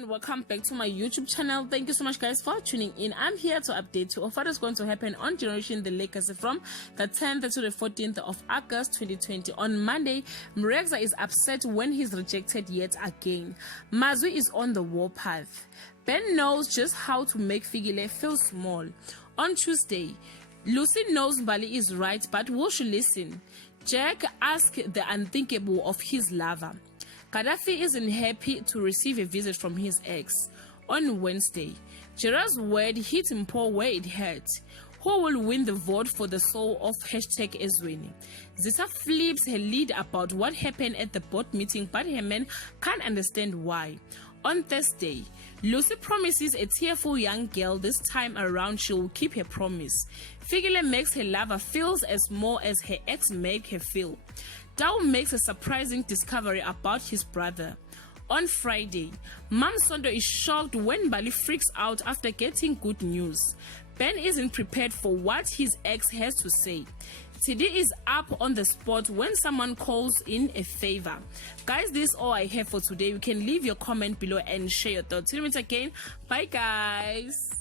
everyone, welcome back to my YouTube channel. Thank you so much guys for tuning in. I'm here to update you of what is going to happen on Generation The Lakers from the 10th to the 14th of August 2020. On Monday, Mreza is upset when he's rejected yet again. Mazwi is on the warpath. Ben knows just how to make Fikile feel small. On Tuesday, Lucy knows Mbali is right, but will she listen? Jack asks the unthinkable of his lover. Gaddafi isn't happy to receive a visit from his ex. On Wednesday, Gerard's word hit Mpo where it hurt. Who will win the vote for the soul of #Ezweni? Zita flips her lead about what happened at the board meeting, but her men can't understand why. On Thursday, Lucy promises a tearful young girl this time around she will keep her promise. Fikile makes her lover feel as small as her ex made her feel. Tao makes a surprising discovery about his brother. On Friday, Mam Sondo is shocked when Bali freaks out after getting good news. Ben isn't prepared for what his ex has to say. Tidi is up on the spot when someone calls in a favor. Guys, this is all I have for today. You can leave your comment below and share your thoughts. Till we meet again. Bye guys.